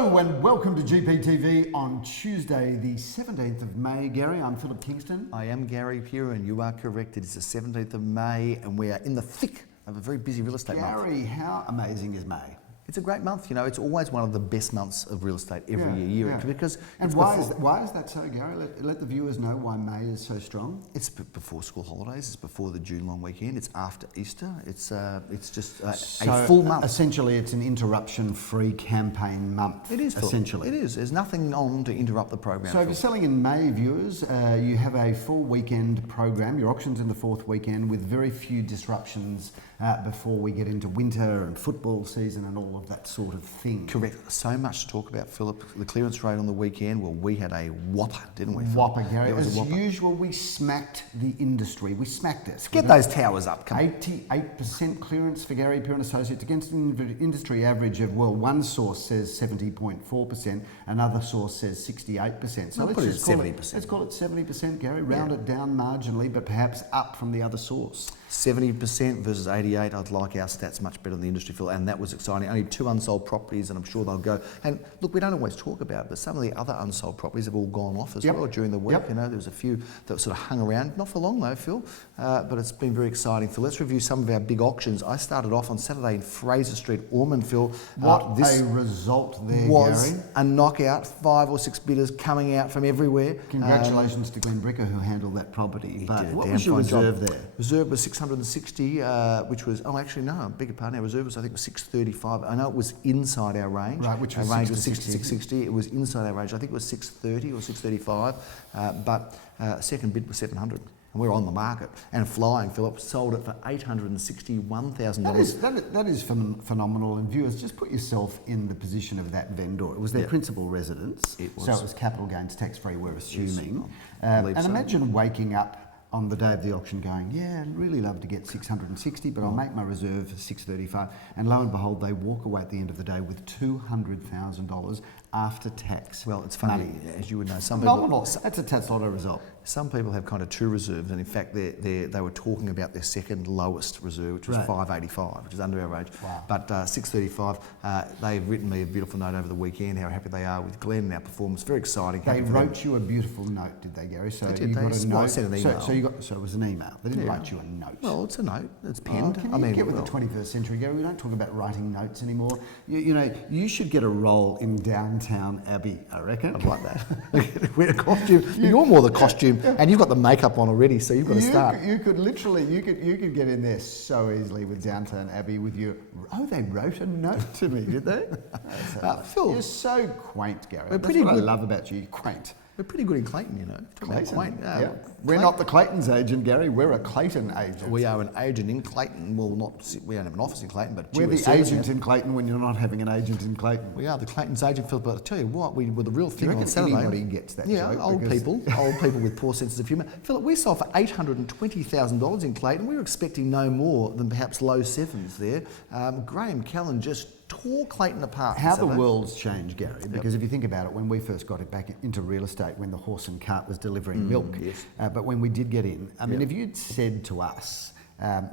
Hello and welcome to GPTV on Tuesday the 17th of May. Gary, I'm Philip Kingston. I am Gary Pure and you are correct. It is the 17th of May and we are in the thick of a very busy real estate month. Gary, how amazing is May? It's a great month, you know, it's always one of the best months of real estate every year. Because and why is that so, Gary? Let the viewers know why May is so strong. It's before school holidays, it's before the June long weekend, it's after Easter, it's just a full month. Essentially, it's an interruption-free campaign month. It is, essentially. It is. There's nothing on to interrupt the program. So if you're selling in May, viewers, you have a full weekend program. Your auction's in the fourth weekend with very few disruptions before we get into winter and football season and all of that sort of thing. Correct. So much to talk about, Philip. The clearance rate on the weekend, well, we had a whopper, didn't we, Philip? Whopper, Gary. As usual, we smacked the industry. We smacked it. Get those towers up. 88% clearance for Gary Pure and Associates against an industry average of, well, one source says 70.4%, another source says 68%. So let's just call it 70%. Let's call it 70%, Gary. Round it down marginally, but perhaps up from the other source. 70% versus 88. I'd like our stats much better than the industry, Phil, and that was exciting. Only 2 unsold properties, and I'm sure they'll go. And look, we don't always talk about it, but some of the other unsold properties have all gone off as well during the week. You know, there was a few that sort of hung around, not for long though, Phil, but it's been very exciting. Phil, let's review some of our big auctions. I started off on Saturday in Fraser Street, Ormond, Phil. What a result there, was Gary. A knockout, 5 or 6 bidders coming out from everywhere. Congratulations to Glenn who handled that property. But what was your reserve there? Reserve was 660, which was, I beg your pardon, our reserve was, I think, was 635. I know it was inside our range. Right, which was our range was 660. It was inside our range. I think it was 630 or 635, but second bid was 700. And we're on the market and flying, Philip. Sold it for $861,000. That is phenomenal. And viewers, just put yourself in the position of that vendor. It was their principal residence. It was. So it was capital gains tax free, we're assuming. Yes, and imagine waking up on the day of the auction going, yeah, I'd really love to get 660, but I'll make my reserve for 635. And lo and behold, they walk away at the end of the day with $200,000 after tax. Well, it's funny, as you would know, phenomenal. That's a tax lotto result. Some people have kind of 2 reserves, and in fact, they were talking about their second lowest reserve, which was 585, which is under our range. Wow. But 635, they've written me a beautiful note over the weekend, how happy they are with Glen and our performance. Very exciting. They wrote you a beautiful note, did they, Gary? So you got a note. Sent an email. So it was an email. They didn't write you a note. Well, it's a note. It's penned. Can you get with the 21st century, Gary? We don't talk about writing notes anymore. You know, you should get a role in Downtown Abbey, I reckon. I'd like that. Wear a costume. You're more the costume, and you've got the makeup on already, so you've got to start. You could literally, you could get in there so easily with Downtown Abbey with your. Oh, they wrote a note to me, did they? Phil, you're so quaint, Gary. That's what I love about you. You're quaint. We're pretty good in Clayton, you know. Clayton. Quaint. We're not the Clayton's agent, Gary. We're a Clayton agent. We are an agent in Clayton. Well, we don't have an office in Clayton, but we're the agent in Clayton when you're not having an agent in Clayton. We are the Clayton's agent, Phil. But I tell you what, we were the real thing on Saturday. Anybody gets that joke? Old people with poor senses of humour. Philip, we sold for $820,000 in Clayton. We were expecting no more than perhaps low sevens there. Graham Callan just tore Clayton apart. How the world's changed, Gary, because if you think about it, when we first got it back into real estate, when the horse and cart was delivering milk, but when we did get in, I mean, if you'd said to us,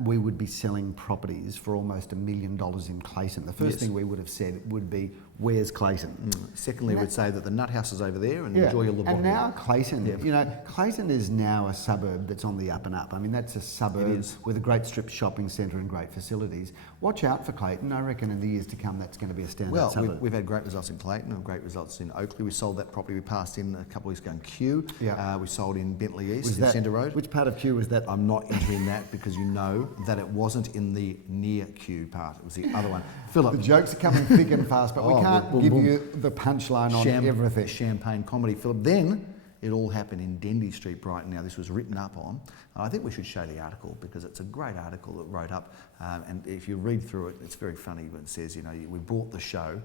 we would be selling properties for almost $1 million in Clayton, the first thing we would have said would be, where's Clayton? Secondly, we'd say that the nut house is over there and enjoy your little. And now Clayton, you know, Clayton is now a suburb that's on the up and up. I mean, that's a suburb with a great strip shopping centre and great facilities. Watch out for Clayton. I reckon in the years to come, that's going to be a standout suburb. We've had great results in Clayton and great results in Oakley. We sold that property we passed in a couple of weeks ago in Kew. We sold in Bentley East, in Centre Road. Which part of Kew was that? I'm not entering that because you know that it wasn't in the near Kew part. It was the other one. Philip. The jokes are coming thick and fast, but we can't give you the punchline on everything. Champagne comedy, Philip. Then it all happened in Dendy Street, Brighton. Now, this was written up on. I think we should show the article because it's a great article that wrote up. And if you read through it, it's very funny. But it says, you know, we brought the show.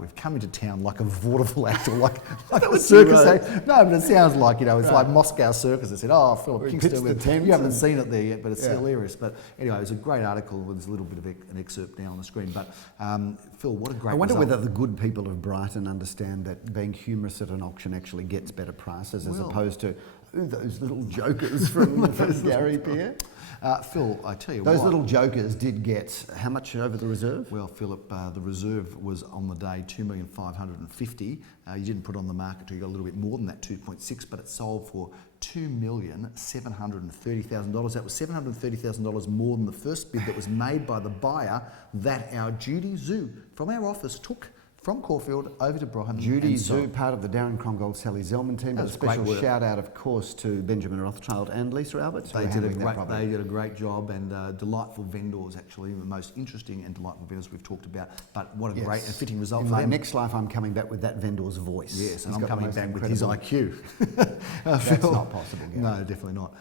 We've come into town like a vaudeville actor, like a circus act. No, but it sounds like, you know, it's like Moscow Circus. They said, oh, Philip Kingston, you haven't seen it there yet, but it's hilarious. But anyway, it's a great article with a little bit of an excerpt now on the screen. But Phil, what a great I wonder result. whether the good people of Brighton understand that being humorous at an auction actually gets better prices as opposed to those little jokers from Gary Pure. Phil, I tell you Those what. little jokers did get how much over the reserve? Well, Philip, the reserve was on the day 2,550,000. You didn't put on the market till you got a little bit more than that, 2.6, but it sold for $2,730,000. That was $730,000 more than the first bid that was made by the buyer that our Judy Zoo from our office took from Caulfield over to Brighton. Judy Zoo, part of the Darren Crongold, Sally Zellman team. But a special shout out, of course, to Benjamin Rothschild and Lisa Alberts. They did a great job, and delightful vendors, actually, the most interesting and delightful vendors we've talked about. But what a great and fitting result In for my them. next life, I'm coming back with that vendor's voice. Yes, and I'm coming back with his IQ. That's Phil, not possible, Gary. No, definitely not.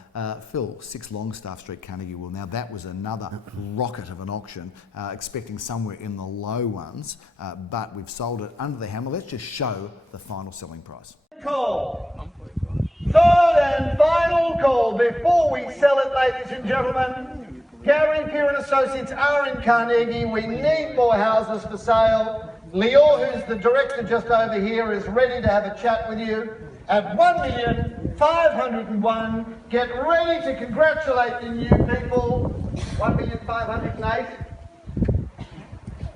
Phil, 6 Longstall Street, Carnegie. Well, now that was another rocket of an auction, expecting somewhere in the low ones, but we've sold it under the hammer. Let's just show the final selling price. Call. Third and final call before we sell it, ladies and gentlemen. Gary Peer and Associates are in Carnegie. We need more houses for sale. Leo, who's the director just over here, is ready to have a chat with you. At 1,501,000, get ready to congratulate the new people. 1,508,000.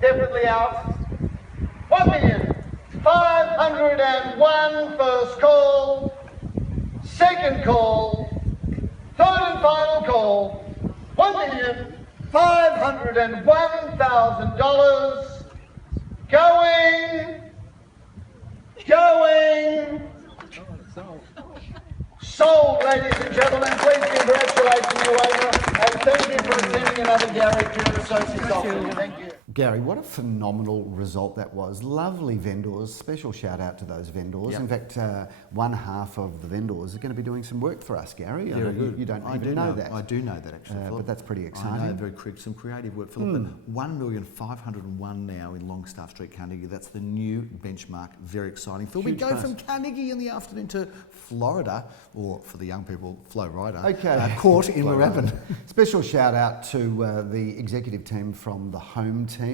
Definitely out. 1,501,000 first call, second call, third and final call, $1,501,000. Going. Sold, ladies and gentlemen. Please congratulate the new owner, and thank you for attending another Gary Peer and Associates auction. Thank you. Gary, what a phenomenal result that was. Lovely vendors. Special shout out to those vendors. Yep. In fact, one half of the vendors are going to be doing some work for us, Gary. Very good. You don't I even do know that. I do know that, actually, Philip. But that's pretty exciting. I know, some creative work, Philip. But 1,501,000 now in Longstall Street, Carnegie. That's the new benchmark. Very exciting. Phil, we Huge go price. from Carnegie in the afternoon to Florida, or for the young people, Florida. Okay. Court in Moorabbin. Special shout out to the executive team from the home team.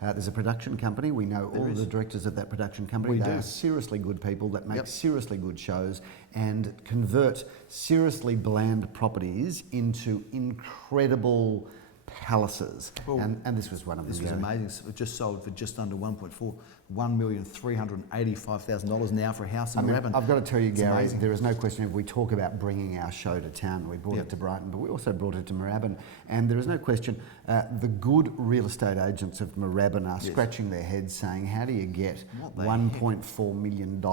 There's a production company. We know all the directors of that production company. They are seriously good people that make seriously good shows and convert seriously bland properties into incredible palaces. Well, and this was one of them. This was amazing. It just sold for just under $1,385,000 now for a house in Moorabbin. I've got to tell you, Gary, amazing. there is no question if we talk about bringing our show to town. We brought it to Brighton, but we also brought it to Moorabbin. And there is no question, the good real estate agents of Moorabbin are scratching their heads saying, how do you get $1.4 million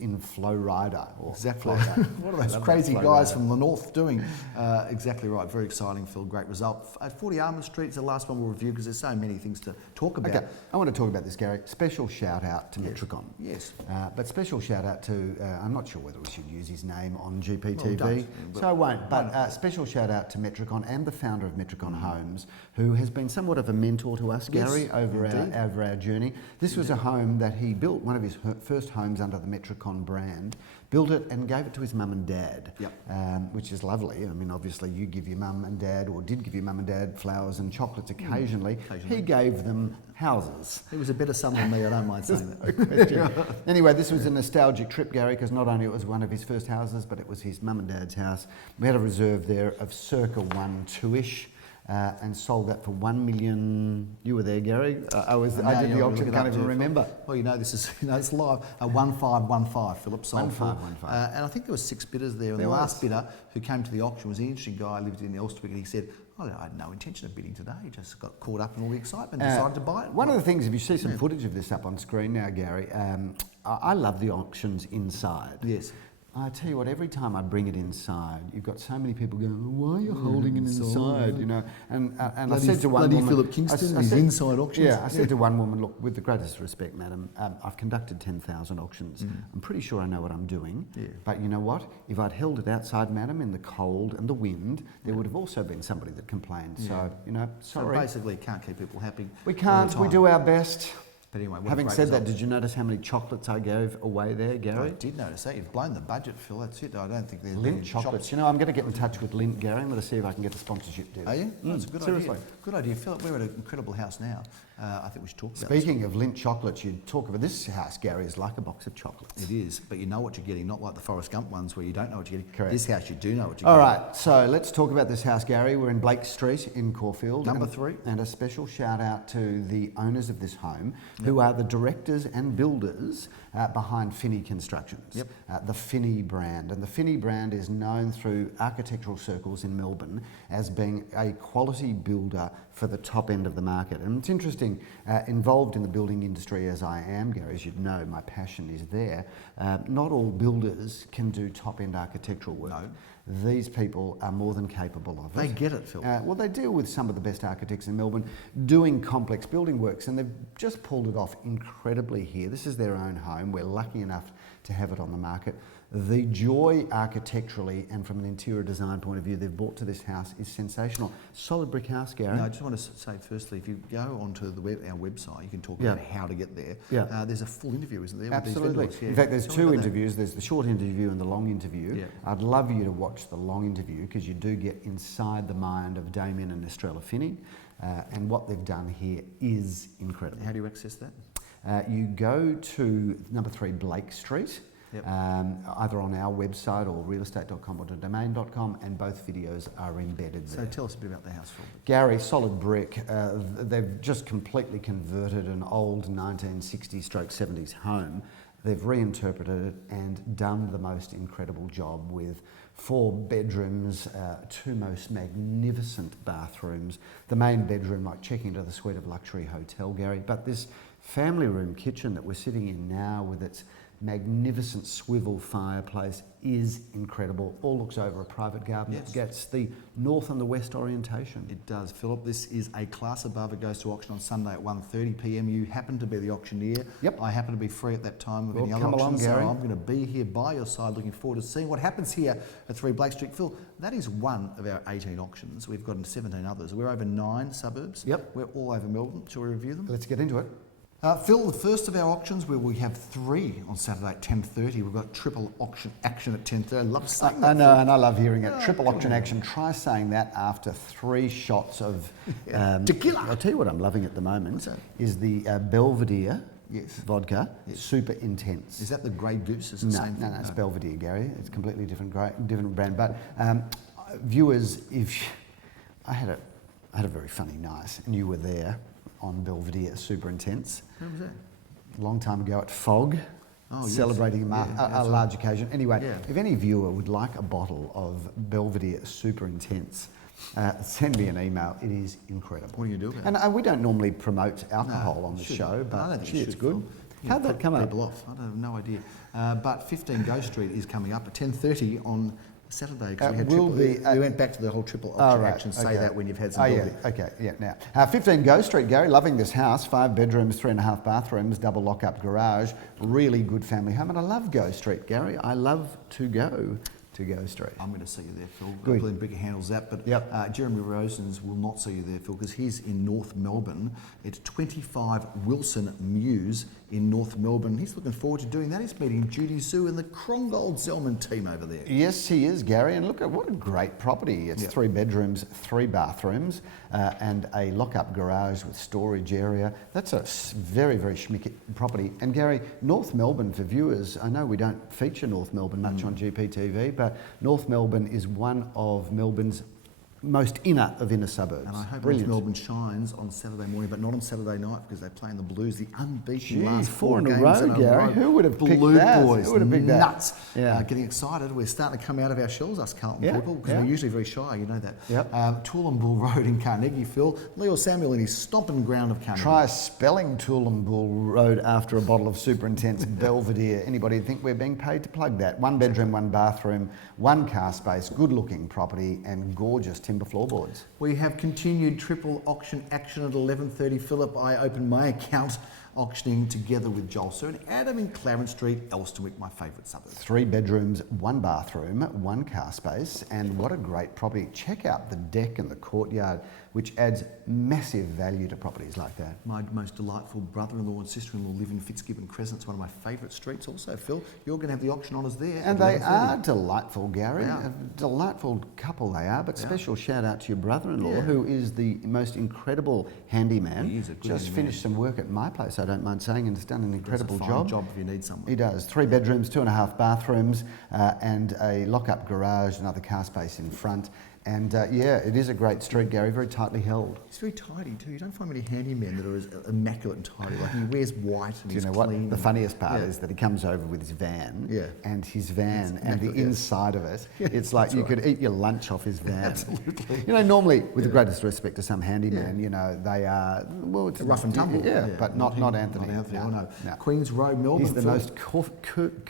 in Flow Rider? Exactly. What are those crazy guys from the north doing? Exactly right. Very exciting, Phil. Great result. At 40 Almond Street is the last one we'll review because there's so many things to talk about. Okay, I want to talk about this, Gary. Special shout out to Metricon. Yes. But special shout out to, I'm not sure whether we should use his name on GPTV, don't, so I won't. But special shout out to Metricon and the founder of Metricon Homes, who has been somewhat of a mentor to us, Gary, over our journey. This was a home that he built, one of his first homes under the Metricon brand, built it and gave it to his mum and dad, which is lovely. I mean, obviously you give your mum and dad, or did give your mum and dad, flowers and chocolates occasionally. He gave them houses. He was a better son than me, I don't mind saying that. No question. Anyway, this was a nostalgic trip, Gary, because not only it was one of his first houses, but it was his mum and dad's house. We had a reserve there of circa 1.2-ish. And sold that for $1 million. You were there, Gary. I did the auction. Can't even remember. Well, this is it's live. 1,515, Philip, sold for. 1,515. And I think there were 6 bidders there. And the last bidder who came to the auction was an interesting guy. Lived in ELSTERNWICK, and he said, I had no intention of bidding today. He just got caught up in all the excitement, decided to buy it. One of the things, if you see some footage of this up on screen now, Gary, I love the auctions inside. Yes. I tell you what, every time I bring it inside, you've got so many people going, why are you holding it inside? You know, and I said to one woman, Philip Kingston, his inside auctions. Yeah, I said to one woman, look, with the greatest respect, madam, I've conducted 10,000 auctions. I'm pretty sure I know what I'm doing. Yeah. But you know what? If I'd held it outside, madam, in the cold and the wind, there would have also been somebody that complained. So, sorry. So basically, can't keep people happy. We can't. We do our best. But anyway, what a Having great said that, result. did you notice how many chocolates I gave away there, I Gary? did notice that. You've blown the budget, Phil. That's it. I don't think there's Lint any chocolates. You know, I'm going to get in touch with Lint, Gary, and let us see if I can get a sponsorship deal. Are you? That's a good seriously. idea. Good idea, Phil. We're at an incredible house now. I think we should talk about Speaking of Lint chocolates, you talk about this house, Gary, is like a box of chocolates. this. It is, but you know what you're getting, not like the Forrest Gump ones where you don't know what you're getting. Correct. This house, you do know what you're All getting. right, so let's talk about this house, Gary. We're in Blake Street in Caulfield. Number and, 3. And a special shout out to the owners of this home, who are the directors and builders behind Finney Constructions, the Finney brand. And the Finney brand is known through architectural circles in Melbourne as being a quality builder for the top end of the market. And it's interesting, involved in the building industry as I am, Gary, as you'd know, my passion is there. Not all builders can do top end architectural work. No. These people are more than capable of it. They get it, Phil. Well, they deal with some of the best architects in Melbourne doing complex building works, and they've just pulled it off incredibly here. This is their own home. We're lucky enough to have it on the market. The joy architecturally and from an interior design point of view they've brought to this house is sensational. Solid brick house, Gary. No, I just want to say firstly, if you go onto our website, you can talk about how to get there. Yeah. There's a full interview, isn't there? Absolutely. With these vendors? In fact, there's Tell me two about that. interviews. There's the short interview and the long interview. Yeah. I'd love you to watch the long interview because you do get inside the mind of Damien and Estrella Finney, and what they've done here is incredible. How do you access that? You go to number 3 Blake Street, either on our website or realestate.com or domain.com, and both videos are embedded So there. tell us a bit about the house, Phil. Gary, solid brick. They've just completely converted an old 1960s/70s home. They've reinterpreted it and done the most incredible job with 4 bedrooms, 2 most magnificent bathrooms. The main bedroom, like checking into the suite of luxury hotel, Gary. But this family room kitchen that we're sitting in now with its magnificent swivel fireplace is incredible. All looks over a private garden. Yes. It gets the north and the west orientation. It does, Philip. This is a class above. It goes to auction on Sunday at 1:30 p.m. You happen to be the auctioneer. Yep. I happen to be free at that time of Well, any other come along, auctions, so Gary. I'm going to be here by your side, looking forward to seeing what happens here at 3 Blake Street. Phil, that is one of our 18 auctions. We've got 17 others. We're over 9 suburbs. Yep. We're all over Melbourne. Shall we review them? Let's get into it. Phil, the first of our auctions, where we have 3 on Saturday at 10:30. We've got triple auction action at 10:30. I love saying that. I know, and I love hearing it. Triple auction action. Try saying that after 3 shots of tequila. I'll tell you what I'm loving at the moment What's that? is the Belvedere Yes. vodka, Yes. super intense. Is that the Grey Goose? Is it the No, same no, thing? no, it's Belvedere, Gary. It's a completely different brand. But viewers, I had a very funny night, and you were there on Belvedere, super intense. Who was that? A long time ago at Fog, Oh, yes. celebrating a that's large occasion. Anyway, Yeah. if any viewer would like a bottle of Belvedere Super Intense, send me an email. It is incredible. What do you do about it? And we don't normally promote alcohol on the Should. show, I but don't think gee, you it's should, good. Phil. How'd that come up? People off. I have no idea. But 15 Ghost Street is coming up at 10:30 on Saturday, because we went back to the whole triple auction action. Say that when you've had some Now, 15 Ghost Street, Gary, loving this house. 5 bedrooms, 3.5 bathrooms, double lock-up garage. Really good family home. And I love Ghost Street, Gary. I love to go to Ghost Street. I'm going to see you there, Phil. Good. Glenn Bricker handles that, but Yep. Jeremy Rosens will not see you there, Phil, because he's in North Melbourne. It's 25 Wilson Mews in North Melbourne. He's looking forward to doing that. He's meeting Judy Sue and the Krongold Zellman team over there. Yes, he is, Gary. And look at what a great property. It's 3 bedrooms, 3 bathrooms, and a lock-up garage with storage area. That's a very, very schmicky property. And Gary, North Melbourne, for viewers, I know we don't feature North Melbourne much on GPTV, but North Melbourne is one of Melbourne's most inner of inner suburbs. And I hope Brilliant. North Melbourne shines on Saturday morning, but not on Saturday night, because they're playing the Blues, the unbeaten Gee, last 4 in a games row, in a Gary. row. Who would have picked Blue that? boys, Who would have picked that? nuts. Yeah. Getting excited. We're starting to come out of our shells, us Carlton Yeah, people, because yeah. we're usually very shy, you know that. Yep. Toowoomba Road in Carnegie, Phil. Leo Samuel in his stomping ground of Carnegie. Try spelling Toowoomba Road after a bottle of super intense Belvedere. Anybody think we're being paid to plug that? 1 bedroom, 1 bathroom, 1 car space, good looking property, and gorgeous timber floorboards. We have continued triple auction action at 11:30. Philip, I opened my account auctioning together with Joel Soon. Adam in Clarence Street, Elsternwick, my favourite suburb. 3 bedrooms, 1 bathroom, 1 car space, and what a great property. Check out the deck and the courtyard, which adds massive value to properties like that. My most delightful brother-in-law and sister-in-law live in Fitzgibbon Crescent. It's one of my favourite streets also, Phil. You're going to have the auction honours there. And they are delightful, Gary. A delightful couple they are, but special shout out to your brother-in-law, who is the most incredible handyman. He is a good Just handyman. finished some work at my place, I don't mind saying, and has done an incredible Does a fine job if you need someone. He does. 3 bedrooms, 2.5 bathrooms, and a lock-up garage, another car space in front. And yeah, it is a great street, Gary, very tightly held. It's very tidy too. You don't find many handymen that are as immaculate and tidy. Like he wears white and Do you know clean. what? The funniest part is that he comes over with his van, and his van and the inside of it, it's like you could eat your lunch off his van. Absolutely. You know, normally, with the greatest respect to some handyman, you know, they are, well, it's rough and tumble. but not Anthony. Not Anthony, No. Queen's Road, Melbourne. He's the most coiffured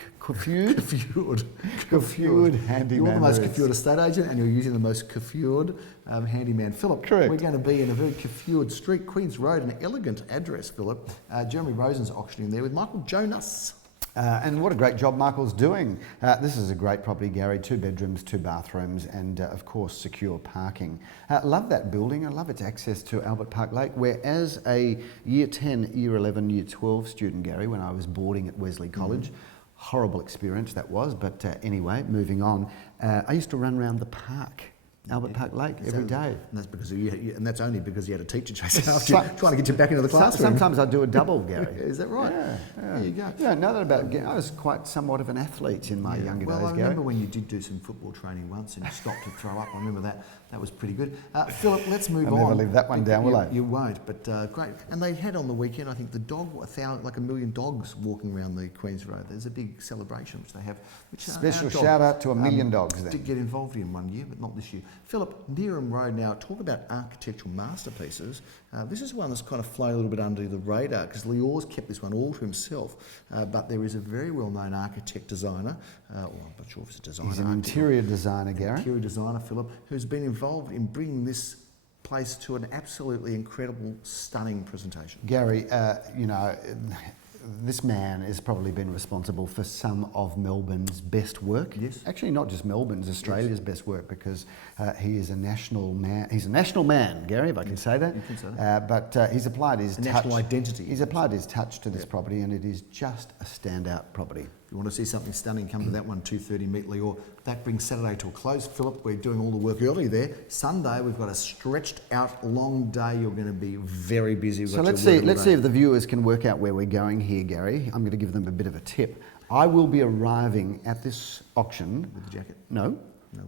handyman. You're the most there is. coiffured estate agent and you're using the most coiffured handyman. Philip, Correct. We're going to be in a very coiffured street, Queen's Road, an elegant address, Philip. Jeremy Rosen's auctioning there with Michael Jonas. And what a great job Michael's doing. This is a great property, Gary. 2 bedrooms, 2 bathrooms, and of course, secure parking. Love that building. I love its access to Albert Park Lake, where as a Year 10, Year 11, Year 12 student, Gary, when I was boarding at Wesley College, horrible experience that was, but anyway, moving on. I used to run around the park, Albert Park Lake, every day. And that's because and that's only because you had a teacher chasing after you, trying to get you back into the classroom. Sometimes I do a double, Gary. Is that right? Yeah. There you go. Yeah, know that about. I was quite somewhat of an athlete in my younger days, I Gary. remember when you did do some football training once and you stopped to throw up. I remember that. That was pretty good. Philip, let's move on. I'll never live that one down, will I? You won't, but great. And they had on the weekend, I think, like 1 million dogs walking around the Queen's Road. There's a big celebration which they have. Special shout out to 1 million dogs then. Did get involved in one year, but not this year. Philip, Neerim Road now, talk about architectural masterpieces. This is one that's kind of flown a little bit under the radar because Lior's kept this one all to himself. But there is a very well-known architect designer, well, I'm not sure if it's a designer. He's an interior designer, Gary. Interior designer, Philip, who's been involved in bringing this place to an absolutely incredible, stunning presentation. Gary, you know, this man has probably been responsible for some of Melbourne's best work. Yes. Actually, not just Melbourne's, Australia's best work, because he is a national man. He's a national man, Gary, if I can say that. You can say that. But he's applied his national identity. He's applied his touch to this property, and it is just a standout property. If you want to see something stunning, come to that one, 2:30 Meet Lior. That brings Saturday to a close. Philip, we're doing all the work early there. Sunday, we've got a stretched out long day. You're going to be very busy. So let's see if the viewers can work out where we're going here, Gary. I'm going to give them a bit of a tip. I will be arriving at this auction. With the jacket? No.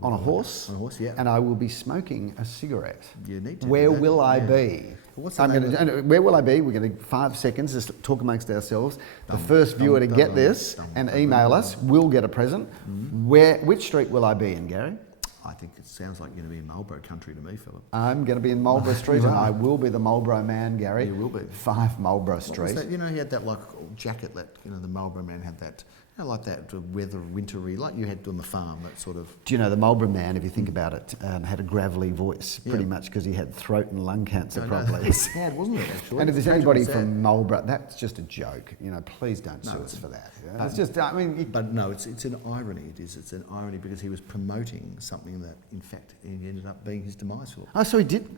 On a horse. On a horse, yeah. And I will be smoking a cigarette. You need to. Where will I be? What's the name of Where will I be? We're going to 5 seconds, just talk amongst ourselves. The first viewer to get this and email us will get a present. Which street will I be in, Gary? I think it sounds like you're going to be in Marlborough country to me, Philip. I'm going to be in Marlborough Street, and I will be the Marlborough man, Gary. You will be. 5 Marlborough What Street. was that? You know, he had that like jacket that, you know, the Marlborough man had that. I like that weather, wintry, like you had on the farm, that sort of... Do you know the Marlborough man, if you think about it, had a gravelly voice, pretty much because he had throat and lung cancer probably. It was sad, wasn't it, actually? And if there's anybody from Marlborough, that's just a joke. You know, please don't sue us for that. You know? It's just, I mean... But no, it's an irony, it is. It's an irony because he was promoting something that, in fact, he ended up being his demise for. Oh, so he did?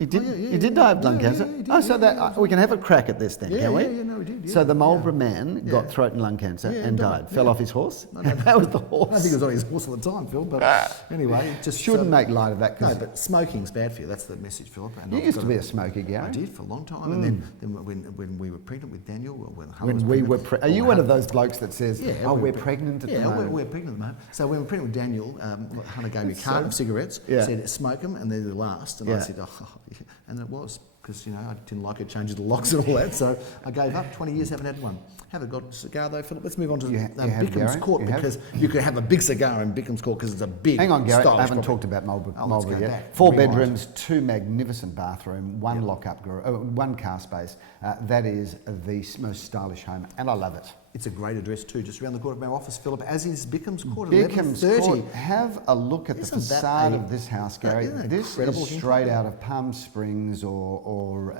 He did die of lung cancer? he did, so that we can have a crack at this then, can we? No, he did. Yeah. So the Marlborough man got throat and lung cancer and died. Fell off his horse? No. That was the horse. I don't think he was on his horse at the time, Phil, but anyway, it just... Shouldn't make light of that. No, but smoking's bad for you. That's the message, Philip. And You used to be a smoker, Gary. I did for a long time. And then when we were pregnant with Daniel... Are you one of those blokes that says, we're pregnant at the moment? Yeah, we're pregnant at the moment. So when we were pregnant with Daniel, Hannah gave me a carton of cigarettes, said, smoke them, and they're the last. And I said, and it was, because, you know, I didn't like it, changing the locks and all that, so I gave up. 20 years, haven't had one. Haven't got a cigar though, Philip. Let's move on to Bickhams Court, because you could have a big cigar in Bickhams Court because it's a big, Hang on, Gary, I haven't property. talked about Marlborough yet. Back. 4 bedrooms, 2 magnificent bathroom, 1 lock-up, 1 car space. That is the most stylish home, and I love it. it's a great address too, just around the corner from our office, Philip, as is Bickhams Court, Bickhams 11:30. Court. Have a look at the Isn't that facade a- of this house, Gary. isn't that This incredible is looking straight property? out of Palm Springs or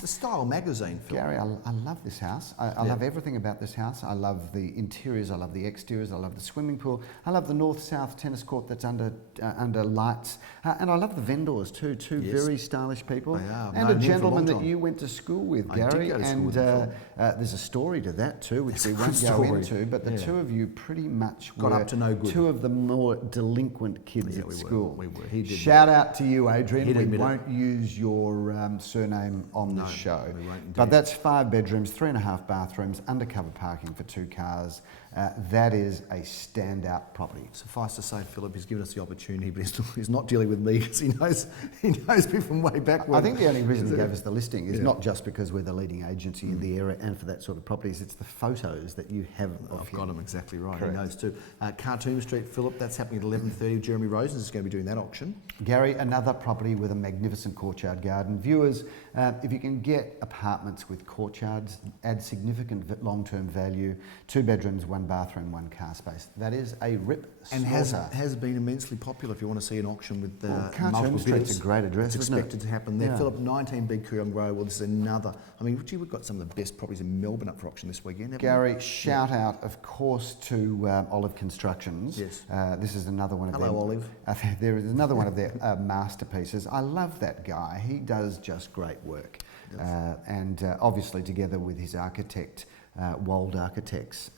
The Style magazine, Philip. Gary, I love this house. I love everything about this house. I love the interiors. I love the exteriors. I love the swimming pool. I love the north-south tennis court that's under lights. And I love the vendors too. Two very stylish people. They are. I've And known a him for a gentleman long that time. you went to school with, I did Gary. go to school And with him, there's a story to that too, which we It's a won't good go story. into. But the Yeah. two of you pretty much Got were up to no good. two of the more delinquent kids Yeah, at we were. school. We were. He did Shout out to you, Adrian. He'd We admit it. won't use your surname on No, this show. we won't But indeed. that's 5 bedrooms, 3.5 bathrooms, undercover parking for 2 cars. That is a standout property. Suffice to say, Philip, he's given us the opportunity, but he's not dealing with me because he knows me from way back when. I think the only reason he gave us the listing is not just because we're the leading agency in the area and for that sort of properties, it's the photos that you have of I've him. got him exactly right. Correct. He knows too. Khartoum Street, Philip, that's happening at 11:30. Jeremy Rosen is going to be doing that auction. Gary, another property with a magnificent courtyard garden. Viewers, if you can get apartments with courtyards, add significant long-term value. 2 bedrooms, 1 bathroom, 1 car space. That is a rip And snorter. has been immensely popular if you want to see an auction with Khartoum multiple Street's bidders. a great address, It's isn't it? expected to happen there. Yeah. Philip, 19 Big Kooyong Road. Well, this is another. I mean, gee, we've got some of the best properties in Melbourne up for auction this weekend, haven't Gary, shout out, of course, to Olive Constructions. Yes. This is another one of Hello, their... Olive. There is another one of their masterpieces. I love that guy. He does just great work. And obviously, together with his architect, Wold Architects,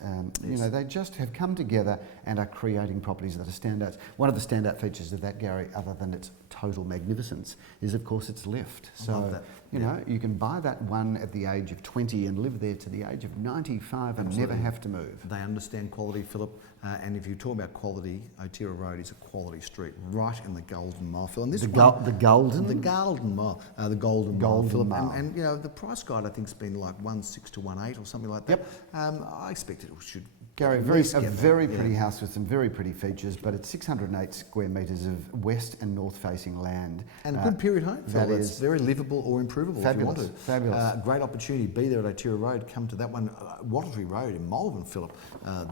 you know, they just have come together and are creating properties that are standouts. One of the standout features of that, Gary, other than its total magnificence, is of course its lift. I love that. You know, you can buy that one at the age of 20 and live there to the age of 95 and never have to move. They understand quality, Philip. And if you talk about quality, Otira Road is a quality street, right in the Golden Mile, Phil. And this The one, Golden? the Golden Mile, the Golden Mile, Golden Philip. Mile. And you know, the price guide I think's been like 1.6 to 1.8 or something like that. I expect it should. Gary, at a least get that, very yeah. pretty house with some very pretty features, but it's 608 square metres of west and north facing land. And a good period home, Phil. that That's is very livable or improvable if you want fabulous, to. fabulous. Great opportunity. Be there at Otira Road. Come to that one. Wattletree Road in Malvern, Philip.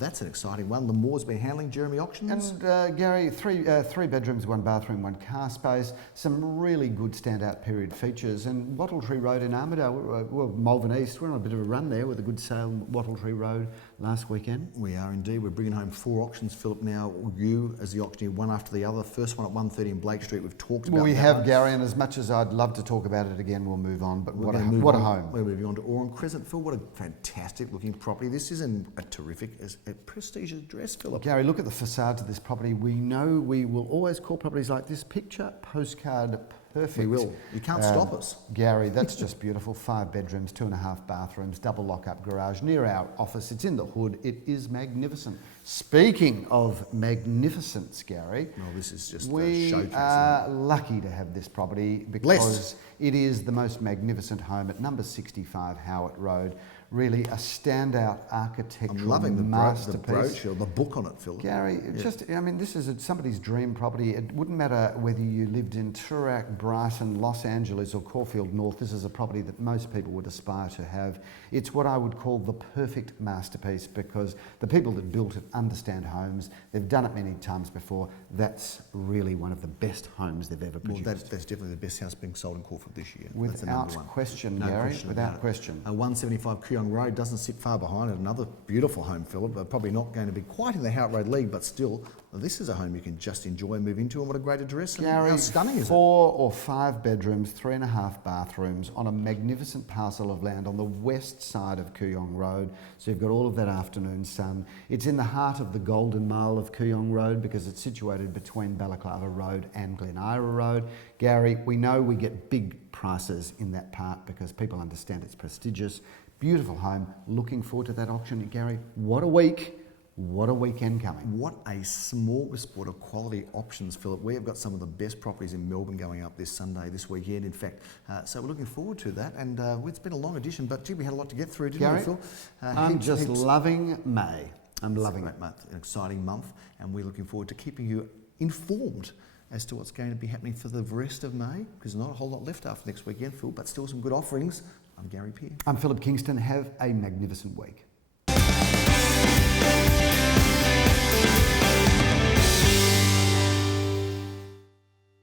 That's an exciting one. The Moor's been handling Jeremy Auctions. And Gary, three bedrooms, 1 bathroom, 1 car space, some really good standout period features. And Wattletree Road in Armidale, well, Malvern East, we're on a bit of a run there with a good sale Wattletree Road last weekend. We are indeed. We're bringing home 4 auctions, Philip. Now, you as the auctioneer, one after the other. First one at 1:30 in Blake Street. We've talked about Well, we that have, one. Gary, and as much as I'd love to talk about it again, we'll move on. But We're what a gonna move what a on. home. We're moving on to ORMOND Crescent, Phil. What a fantastic looking property. This is a terrific, a prestigious address, Philip. Gary, look at the facade to this property. We know we will always call properties like this picture postcard perfect. We will. You can't stop us. Gary, that's just beautiful. 5 bedrooms, 2.5 bathrooms, double lock-up garage near our office. It's in the hood. It is magnificent. Speaking of magnificence, Gary, Well, this is just a we showcase. are lucky to have this property because it is the most magnificent home at number 65 Howitt Road. Really a standout architectural I'm loving the masterpiece. brochure, the book on it, Phil. Gary, I mean, this is somebody's dream property. It wouldn't matter whether you lived in Toorak, Brighton, Los Angeles or Caulfield North. This is a property that most people would aspire to have. It's what I would call the perfect masterpiece because the people that built it understand homes. They've done it many times before. That's really one of the best homes they've ever Well, produced. that's definitely the best house being sold in Caulfield this year. That's the Without number one. question, No Gary, question without about it. question. 175 Kooyong Road doesn't sit far behind it. Another beautiful home, Philip. Probably not going to be quite in the Howitt Road League, but still, this is a home you can just enjoy and move into. And what a great address. And Gary, how stunning is it? 4 or 5 bedrooms, 3.5 bathrooms on a magnificent parcel of land on the west side of Kooyong Road. So you've got all of that afternoon sun. It's in the heart of the Golden Mile of Kooyong Road because it's situated between Balaclava Road and Glen Road. Gary, we know we get big prices in that part because people understand it's prestigious. Beautiful home. Looking forward to that auction. Gary, what a week. What a weekend coming. What a smorgasbord of quality options, Philip. We have got some of the best properties in Melbourne going up this Sunday, this weekend, in fact. So we're looking forward to that. And it's been a long edition, but gee, we had a lot to get through, didn't Gary, we, Phil? I'm just loving May. I'm loving a it. great month, an exciting month, and we're looking forward to keeping you informed as to what's going to be happening for the rest of May, because there's not a whole lot left after next weekend, Phil, but still some good offerings. I'm Gary Peer. I'm Philip Kingston. Have a magnificent week.